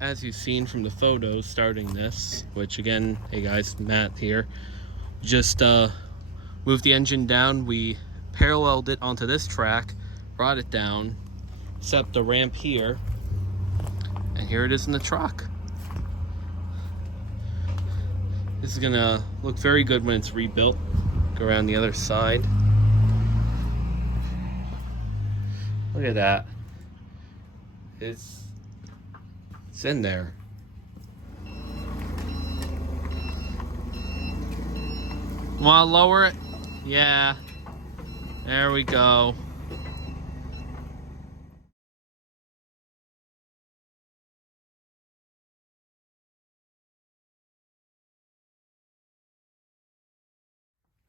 as you've seen from the photos starting this, which again, hey guys, Matt here, just moved the engine down. We paralleled it onto this track, brought it down, set up the ramp here, and here it is in the truck. This is gonna look very good when it's rebuilt. Go around the other side. Look at that. It's in there. Wanna lower it? Yeah. There we go.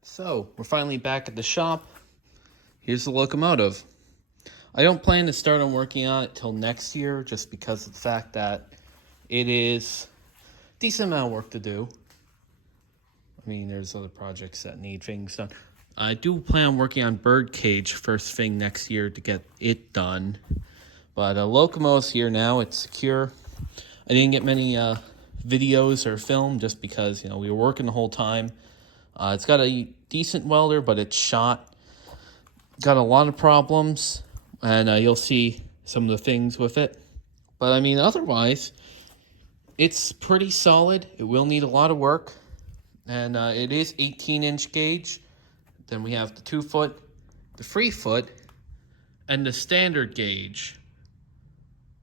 So, we're finally back at the shop. Here's the locomotive. I don't plan to start on working on it till next year, just because of the fact that it is a decent amount of work to do. I mean, there's other projects that need things done. I do plan on working on birdcage first thing next year to get it done. But locomotive's here now. It's secure. I didn't get many videos or film just because, you know, we were working the whole time. It's got a decent welder, but it's shot. Got a lot of problems, and you'll see some of the things with it. But I mean, otherwise, it's pretty solid. It will need a lot of work, and it is 18-inch gauge. Then we have the 2-foot, the 3-foot, and the standard gauge.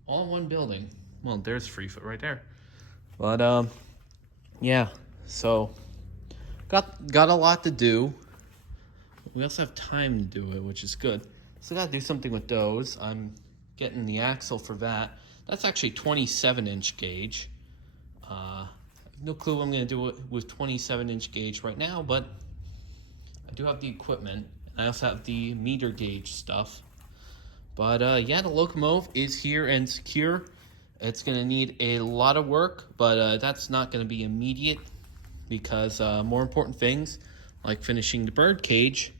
All in one building. Well, there's 3-foot right there. But yeah. So got a lot to do. We also have time to do it, which is good. So I got to do something with those. I'm getting the axle for that. That's actually 27-inch gauge. I have no clue what I'm going to do it with 27-inch gauge right now, but I do have the equipment. I also have the meter gauge stuff. But yeah, the locomotive is here and secure. It's going to need a lot of work, but that's not going to be immediate because more important things, like finishing the bird cage,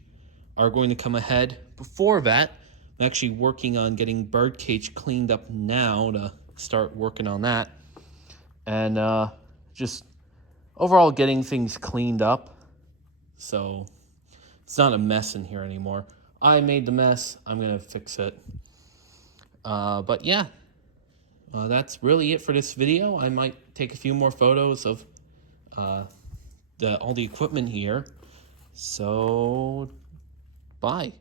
are going to come ahead before that. I'm actually working on getting bird cage cleaned up now to start working on that. And just overall getting things cleaned up so it's not a mess in here anymore. I made the mess. I'm going to fix it. But yeah, that's really it for this video. I might take a few more photos of all the equipment here. So, bye.